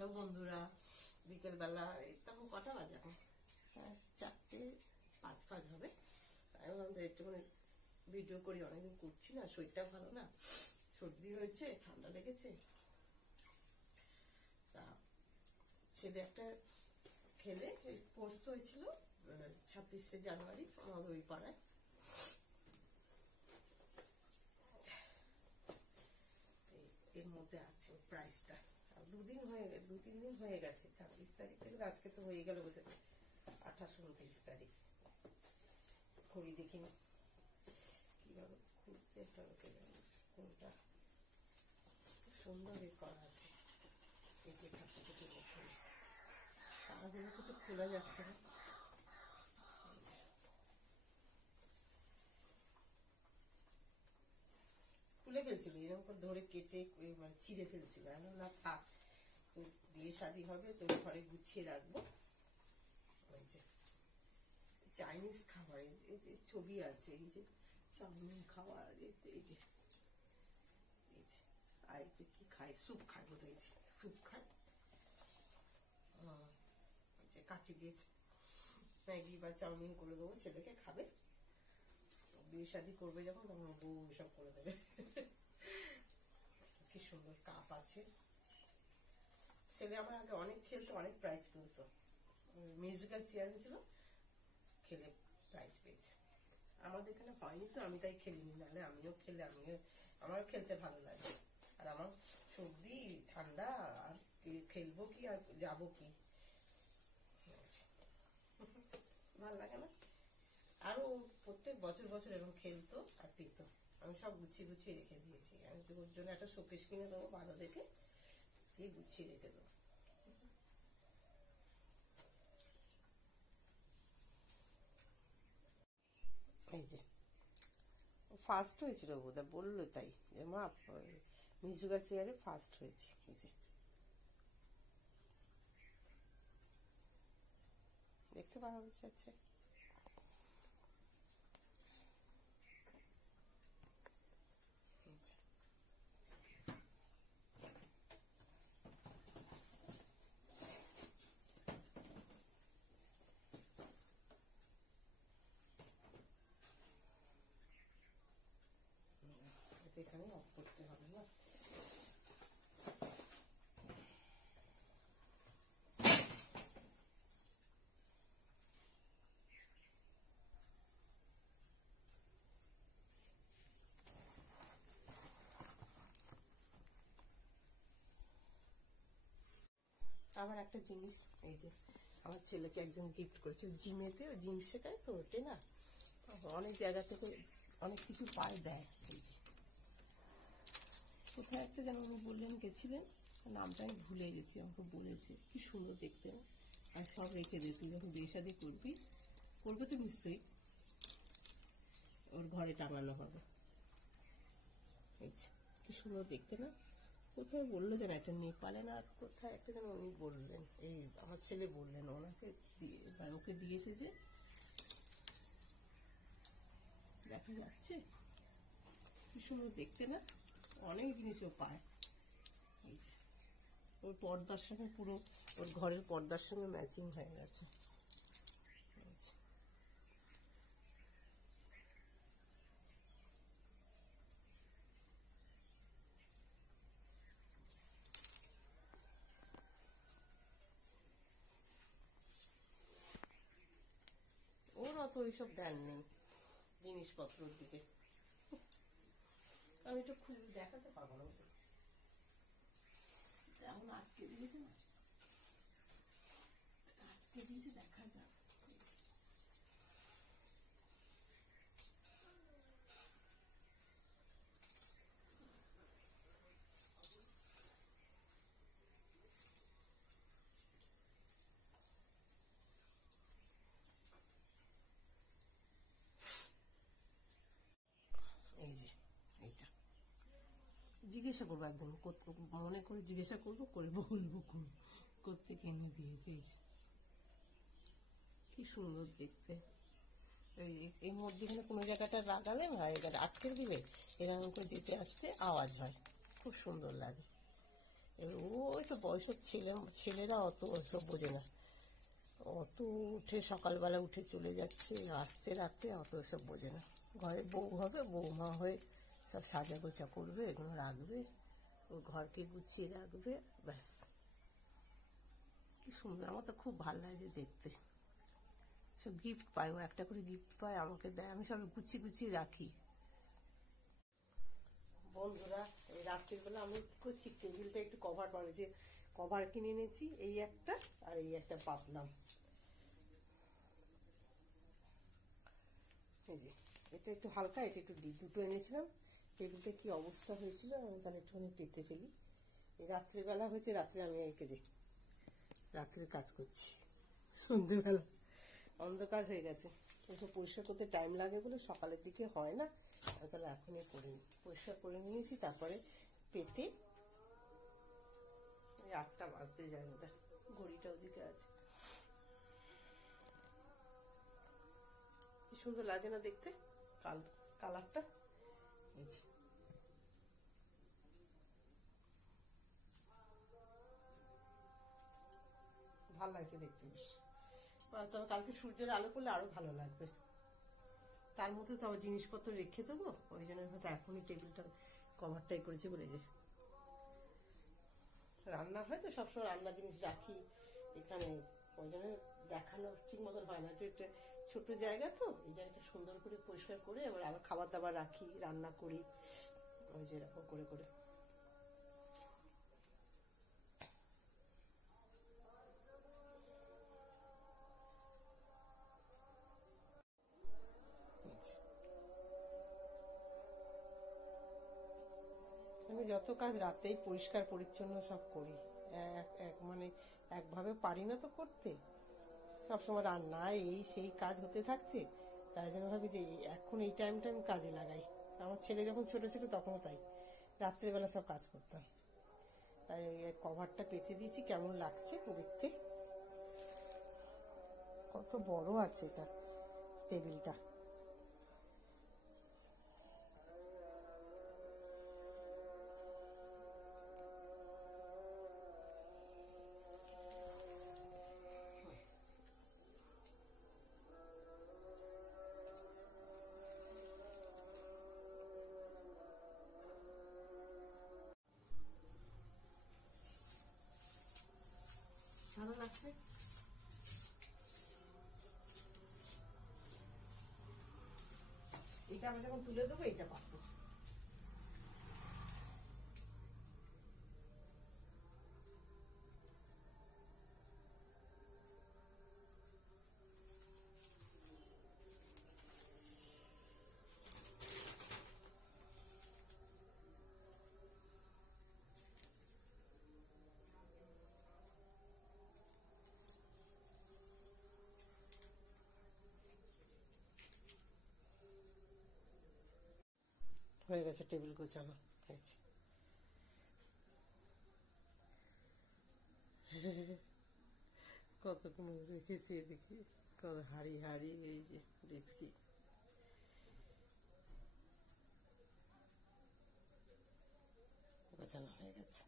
Hello বন্ধুরা, বিকেলবেলা তখন কটা বাজে এখন? হ্যাঁ, 4:05 হবে। আমি বললাম একটুখানি ভিডিও করি, অনেকদিন করছি না, শরীরটা ভালো না, সর্দি হয়েছে, ঠান্ডা লেগেছে। তা ছেলে একটা খেলে কোর্স হয়েছিল 26শে জানুয়ারি আমাদের ওই পাড়ায়। এর মধ্যে আছে প্রাইসটা, দু-তিন দিন হয়ে গেছে। 26 তারিখ থেকে আজকে তো হয়ে গেল বোধ হয় 28-29 তারিখ। ঘড়ি দেখিনি, কিভাবে খুলতে হবে কোনটা সুন্দর করা আছে। এই যে কাটাকুটি দেখুন, তারাগুলো কিছু খোলা যাচ্ছে না। খুলে ফেলছিল, এরকম করে ধরে কেটে মানে ছিঁড়ে ফেলছিল। এখন না থাক, তো বিয়ে শাদী হবে তো ঘরে গুছিয়ে রাখবো। ওই যে চাইনিজ খাবার, এই যে ছবি আছে, এই যে চাউমিন খাওয়ার, এই যে এই যে আর একটু কি খায়, স্যুপ খায় বোধ হয়েছে, স্যুপ খায়। এই যে কাটি দিয়েছে, ম্যাগি বা চাউমিন করে দেবো, ছেলেকে খাবে। বিয়ে শাদী করবে যখন তখন বউ এসব করে দেবে। কি সুন্দর কাপ আছে। ছেলে আমার আগে অনেক খেলতো, অনেক প্রাইজ পেতো। মিউজিক্যাল চেয়ার হয়েছিল, খেলে প্রাইজ পেয়েছে। আমাদের এখানে হয়নি তো, আমি তাই খেলিনি, নাহলে আমিও আমার খেলতে ভালো লাগে। আর আমার সর্দি ঠান্ডা, আর খেলবো কি আর যাবো কি, ভালো লাগে না। আরো প্রত্যেক বছর বছর এরকম খেলতো আর পেত। আমি সব গুছিয়ে গুছিয়ে রেখে দিয়েছি। আমি ওর জন্য একটা শোকেস কিনে দেবো ভালো দেখে, দিয়ে গুছিয়ে রেখে দেবো। এই যে ফার্স্ট হয়েছিল বোধহয়, বললো তাই যে মা মিউজিক্যাল চেয়ারে ফার্স্ট হয়েছি। এই যে দেখতে পাওয়া যাচ্ছে। এখানে অফ করতে হবে না। আমার একটা জিনিস, এই যে আমার ছেলেকে একজন গিফট করেছে, জিমেতে জিম শেখায় তো, ওটে না অনেক জায়গা থেকে অনেক কিছু পায় দেয়। এই যে কোথায় একটা যেন উনি বললেন গেছিলেন, নামটা আমি ভুলে গেছি, আমাকে বলেছে কি সুন্দর দেখতে। আর সব রেখে দে, তুই যখন বিয়ে শাদী করবি, করবে তো নিশ্চয়ই, ওর ঘরে টাঙানো হবে। এই যে কি সুন্দর দেখতে না। কোথায় বললো যেন একটা নেপালে না কোথায় একটা যেন উনি বললেন, এই আমার ছেলে বললেন ওনাকে ওকে দিয়েছে, যে দেখা যাচ্ছে কি সুন্দর দেখতে না। অনেক জিনিসও পায়। এই যে ওর পর্দার সঙ্গে পুরো, ওর ঘরের পর্দার সঙ্গে ম্যাচিং হয়ে গেছে। ওর অত ওইসব ধ্যান নেই জিনিসপত্রের দিকে। আমি একটু খুলে দেখাতে পারবো না, এখন আটকে দিয়েছে না, আটকে দিয়েছে, দেখা যাক। এই যে এইটা জিজ্ঞাসা করবো, একদম মনে করে জিজ্ঞাসা করবো, করে বলবো করতে এনে দিয়েছে। এই যে কি সুন্দর দেখতে। এই মধ্যেখানে কোনো জায়গাটা লাগালে না, এবার আটকে দিলে এরকম করে যেতে আসতে আওয়াজ হয়, খুব সুন্দর লাগে। ও তো বয়সের ছেলেরা অত ওসব বোঝে না, অত উঠে সকালবেলা উঠে চলে যাচ্ছে আসছে রাতে, অত ওসব বোঝে না। ঘরে বউ হবে, বৌমা হয়ে সব সাজা গোছা করবে, এগুলো রাখবে, ও ঘরকে গুছিয়ে রাখবে, ব্যাস। কি সুন্দর, আমার তো খুব ভালো লাগে দেখতে। সব গিফট পায়, ও একটা করে গিফট পায়, আমাকে দেয়, আমি সব গুছিয়ে গুছিয়ে রাখি। বন্ধুরা, এই রাত্রিবেলা আমি কি করছি, টেবিলটা একটু কভার বানাই, যে কভার কিনে এনেছি, এই একটা আর এই একটা পাতলাম, এই যে এটা একটু হালকা, এটা একটু দুটো এনেছিলাম। টেবিলটা কি অবস্থা হয়েছিল, আমি তাহলে একটুখানি পেতে ফেলি। এই রাত্রিবেলা হয়েছে, রাত্রে আমি এঁকে যে রাত্রে কাজ করছি, সন্ধ্যেবেলা অন্ধকার হয়ে গেছে, এসব পরিষ্কার করতে টাইম লাগে বলে সকালের দিকে হয় না, তাহলে এখনই করে নিই। পরিষ্কার করে নিয়েছি, তারপরে পেতে এই 8টা বাজতে যায় না, ঘড়িটা ওদিকে আছে। কি সুন্দর লাগে না দেখতে, কালারটা, এই যে ভালো লাগছে দেখতে বেশ। তবে কালকে সূর্যের আলো করলে আরো ভালো লাগবে। তার মধ্যে তো আবার জিনিসপত্র রেখে দেবো, ওই জন্য হয়তো এখনই টেবিলটা কভারটাই করেছি বলে। যে রান্না হয় তো সবসময় রান্নার জিনিস রাখি এখানে, ওই জন্য দেখানো ঠিক মতন হয় না, একটু একটা ছোট জায়গা তো, এই জায়গাটা সুন্দর করে পরিষ্কার করে আবার খাবার দাবার রাখি, রান্না করি, ওই যে এরকম করে করে। আমি যত কাজ রাতেই পরিষ্কার পরিচ্ছন্ন সব করি, মানে একভাবে পারি না তো করতে, সবসময় রান্না এই সেই কাজ হতে থাকছে, তাই জন্য ভাবি যে এখন এই টাইমটা আমি কাজে লাগাই। আমার ছেলে যখন ছোট ছিল তখনও তাই, রাত্রেবেলা সব কাজ করতাম। তাই কভারটা পেতে দিয়েছি, কেমন লাগছে দেখতে, কত বড় আছে এটা টেবিলটা। ভালো লাগছে। এটা আমি যখন তুলে দেবো এটা পাবো। হয়ে গেছে টেবিল গোছানো হয়েছে। কতক্ষণ রেখেছি এদিকে, কত হাড়ি হাড়ি, এই যে রিচকি গোছানো হয়ে গেছে।